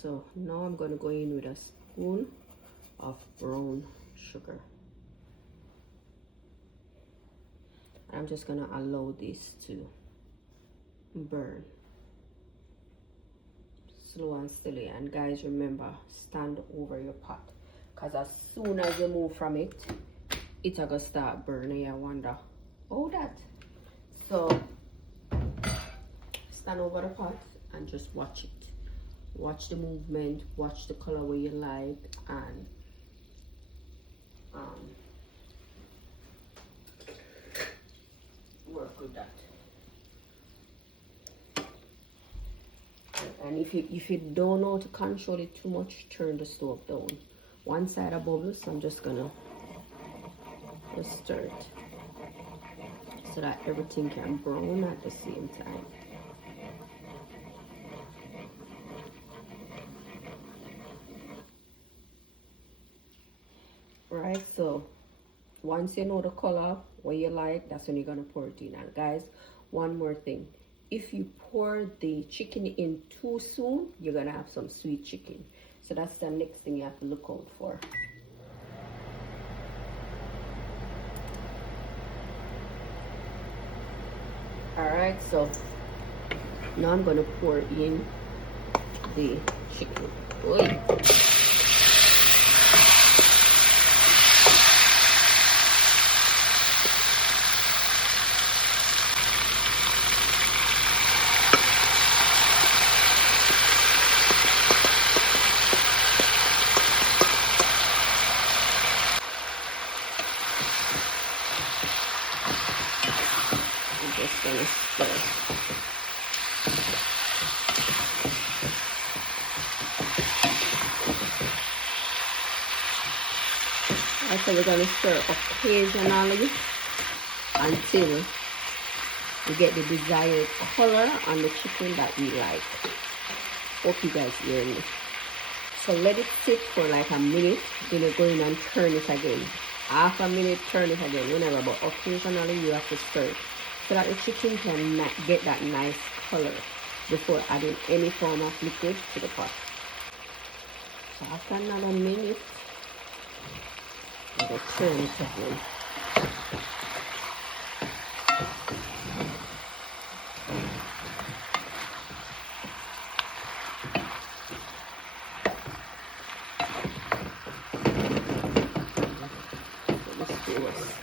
So now I'm going to go in with a spoon of brown sugar. I'm just going to allow this to burn slow and steady. And guys, remember, stand over your pot, because as soon as you move from it, it's gonna start burning. I wonder that. So stand over the pot and just watch it. Watch the movement, watch the color where you like, and work with that. And if you don't know to control it too much, turn the stove down. One side of bubbles, so I'm just gonna stir it so that everything can brown at the same time. Right, so once you know the color what you like, that's when you're gonna pour it in. And guys, one more thing, if you pour the chicken in too soon, you're gonna have some sweet chicken. So that's the next thing you have to look out for. Alright, so now I'm gonna pour in the chicken. Oy. Just gonna stir. So we're gonna stir occasionally until we get the desired color on the chicken that we like. Hope you guys hear me. So let it sit for like a minute, then you go in and turn it again. Half a minute, turn it again, whenever, but occasionally you have to stir it, so that the chicken can get that nice color before adding any form of liquid to the pot. So after another minute, I'm going to turn it again.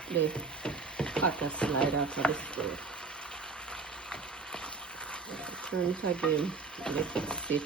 The cutter slide out of the stove. Turn it again, let it sit.